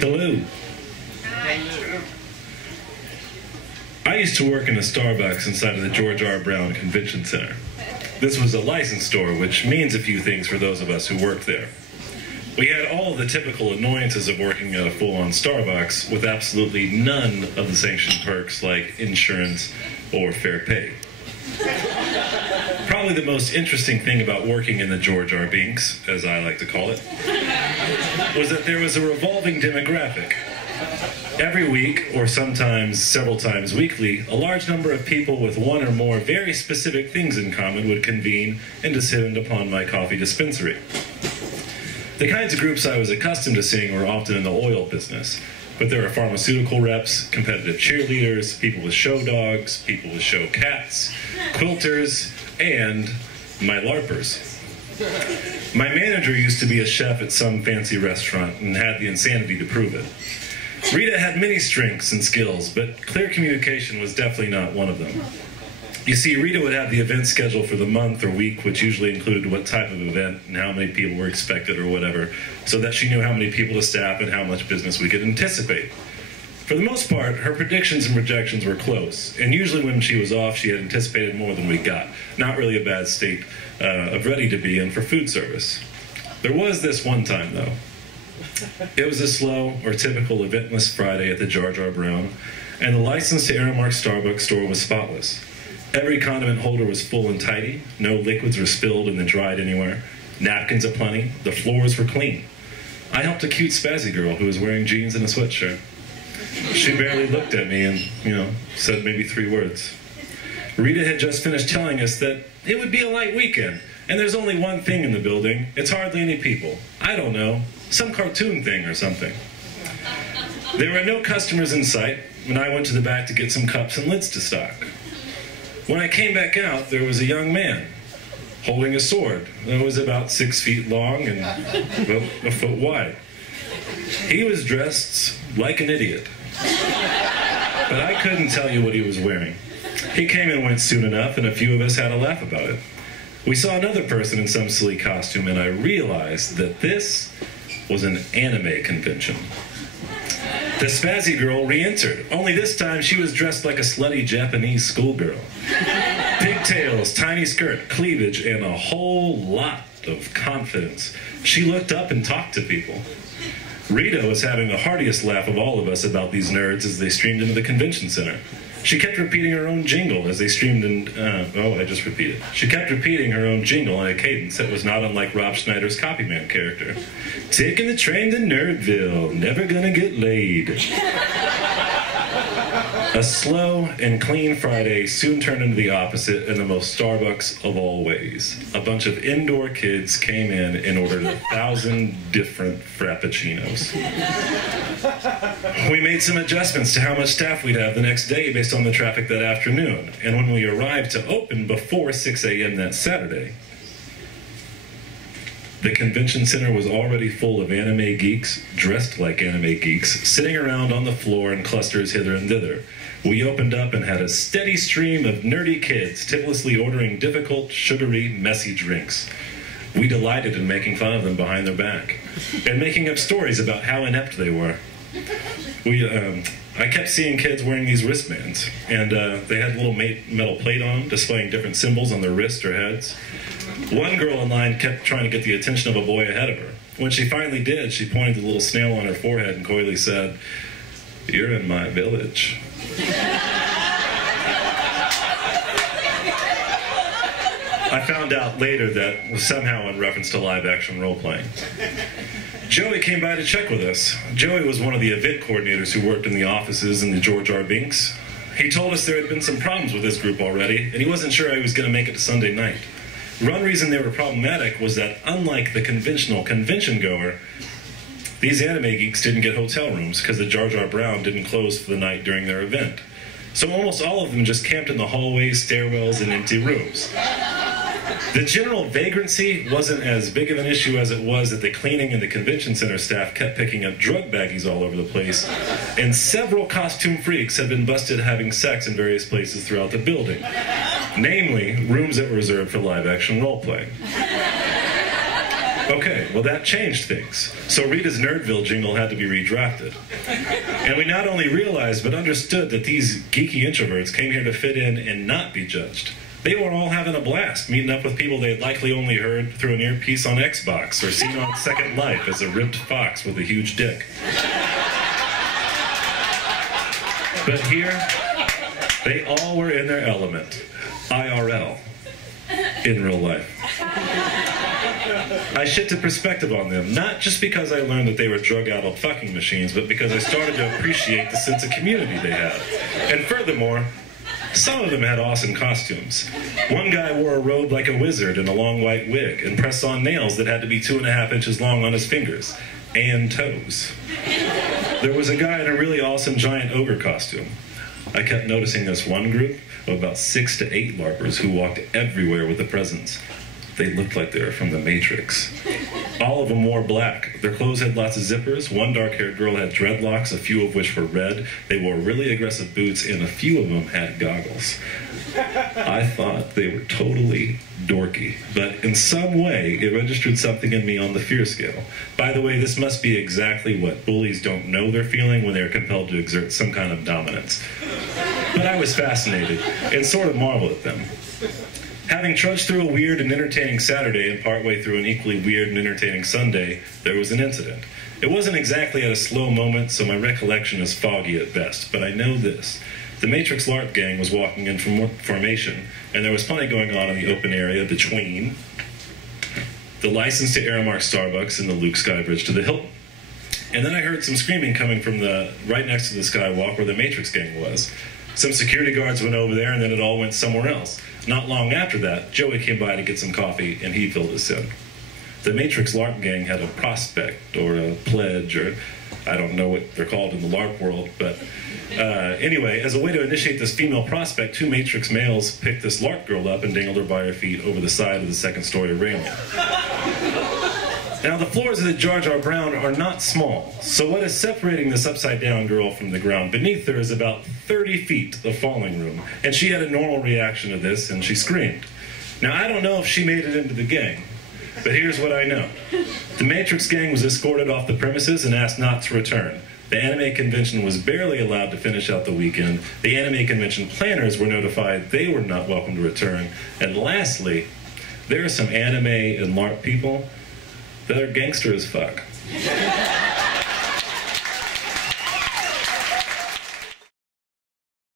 Hello. I used to work in a Starbucks inside of the George R. Brown Convention Center. This was a licensed store, which means a few things for those of us who worked there. We had all of the typical annoyances of working at a full-on Starbucks with absolutely none of the sanctioned perks like insurance or fair pay. Probably the most interesting thing about working in the George R. Binks, as I like to call it, was that there was a revolving demographic. Every week, or sometimes several times weekly, a large number of people with one or more very specific things in common would convene and descend upon my coffee dispensary. The kinds of groups I was accustomed to seeing were often in the oil business, but there were pharmaceutical reps, competitive cheerleaders, people with show dogs, people with show cats, quilters, and my Larpers. My manager used to be a chef at some fancy restaurant and had the insanity to prove it. Rita had many strengths and skills, but clear communication was definitely not one of them. You see, Rita would have the event schedule for the month or week, which usually included what type of event and how many people were expected or whatever, so that she knew how many people to staff and how much business we could anticipate. For the most part, her predictions and projections were close, and usually when she was off, she had anticipated more than we got. Not really a bad state of ready to be in for food service. There was this one time, though. It was a slow or typical eventless Friday at the George R. Brown, and the license to Aramark Starbucks store was spotless. Every condiment holder was full and tidy, no liquids were spilled and then dried anywhere, napkins aplenty, the floors were clean. I helped a cute spazzy girl who was wearing jeans and a sweatshirt. She barely looked at me and, said maybe 3 words. Rita had just finished telling us that it would be a light weekend, and there's only one thing in the building. It's hardly any people. I don't know. Some cartoon thing or something. There were no customers in sight, and I went to the back to get some cups and lids to stock. When I came back out, there was a young man holding a sword that was about 6 feet long and about a foot wide. He was dressed like an idiot, but I couldn't tell you what he was wearing. He came and went soon enough, and a few of us had a laugh about it. We saw another person in some silly costume, and I realized that this was an anime convention. The spazzy girl re-entered, only this time she was dressed like a slutty Japanese schoolgirl. Pigtails, tiny skirt, cleavage, and a whole lot of confidence. She looked up and talked to people. Rita was having the heartiest laugh of all of us about these nerds as they streamed into the convention center. She kept repeating her own jingle as they streamed in, I just repeated. She kept repeating her own jingle in a cadence that was not unlike Rob Schneider's Copyman character. Taking the train to Nerdville, never gonna get laid. A slow and clean Friday soon turned into the opposite in the most Starbucks of all ways. A bunch of indoor kids came in and ordered 1,000 different frappuccinos. We made some adjustments to how much staff we'd have the next day based on the traffic that afternoon, and when we arrived to open before 6 a.m. that Saturday, the convention center was already full of anime geeks, dressed like anime geeks, sitting around on the floor in clusters hither and thither. We opened up and had a steady stream of nerdy kids tippelessly ordering difficult, sugary, messy drinks. We delighted in making fun of them behind their back, and making up stories about how inept they were. I kept seeing kids wearing these wristbands, and they had a little metal plate on them, displaying different symbols on their wrists or heads. One girl in line kept trying to get the attention of a boy ahead of her. When she finally did, she pointed the little snail on her forehead and coyly said, "You're in my village." I found out later that was somehow in reference to live-action role-playing. Joey came by to check with us. Joey was one of the event coordinators who worked in the offices in the George R. Binks. He told us there had been some problems with this group already, and he wasn't sure I was going to make it to Sunday night. One reason they were problematic was that, unlike the conventional convention-goer, these anime geeks didn't get hotel rooms because the George R. Brown didn't close for the night during their event. So almost all of them just camped in the hallways, stairwells, and empty rooms. The general vagrancy wasn't as big of an issue as it was that the cleaning and the convention center staff kept picking up drug baggies all over the place, and several costume freaks had been busted having sex in various places throughout the building, namely rooms that were reserved for live-action role-playing. Okay, well that changed things. So Rita's Nerdville jingle had to be redrafted. And we not only realized, but understood that these geeky introverts came here to fit in and not be judged. They were all having a blast, meeting up with people they had likely only heard through an earpiece on Xbox or seen on Second Life as a ripped fox with a huge dick. But here, they all were in their element. IRL. In real life. I shifted perspective on them, not just because I learned that they were drug-addled fucking machines, but because I started to appreciate the sense of community they had. And furthermore, some of them had awesome costumes. One guy wore a robe like a wizard and a long white wig, and pressed on nails that had to be 2.5 inches long on his fingers. And toes. There was a guy in a really awesome giant ogre costume. I kept noticing this one group of about 6 to 8 LARPers who walked everywhere with a presence. They looked like they were from the Matrix. All of them wore black. Their clothes had lots of zippers. One dark-haired girl had dreadlocks, a few of which were red. They wore really aggressive boots, and a few of them had goggles. I thought they were totally dorky, but in some way, it registered something in me on the fear scale. By the way, this must be exactly what bullies don't know they're feeling when they're compelled to exert some kind of dominance. But I was fascinated, and sort of marveled at them. Having trudged through a weird and entertaining Saturday and partway through an equally weird and entertaining Sunday, there was an incident. It wasn't exactly at a slow moment, so my recollection is foggy at best, but I know this. The Matrix LARP gang was walking in formation, and there was plenty going on in the open area between the license to Aramark Starbucks and the Luke Skybridge to the Hilton. And then I heard some screaming coming from the right next to the skywalk where the Matrix gang was. Some security guards went over there, and then it all went somewhere else. Not long after that, Joey came by to get some coffee, and he filled us in. The Matrix LARP gang had a prospect, or a pledge, or I don't know what they're called in the LARP world, but anyway, as a way to initiate this female prospect, 2 Matrix males picked this LARP girl up and dangled her by her feet over the side of the second-story railing. Now, the floors of the Jar Jar Brown are not small, so what is separating this upside-down girl from the ground beneath her is about 30 feet of falling room, and she had a normal reaction to this, and she screamed. Now, I don't know if she made it into the gang, but here's what I know. The Matrix gang was escorted off the premises and asked not to return. The anime convention was barely allowed to finish out the weekend. The anime convention planners were notified they were not welcome to return. And lastly, there are some anime and LARP people that are gangster as fuck.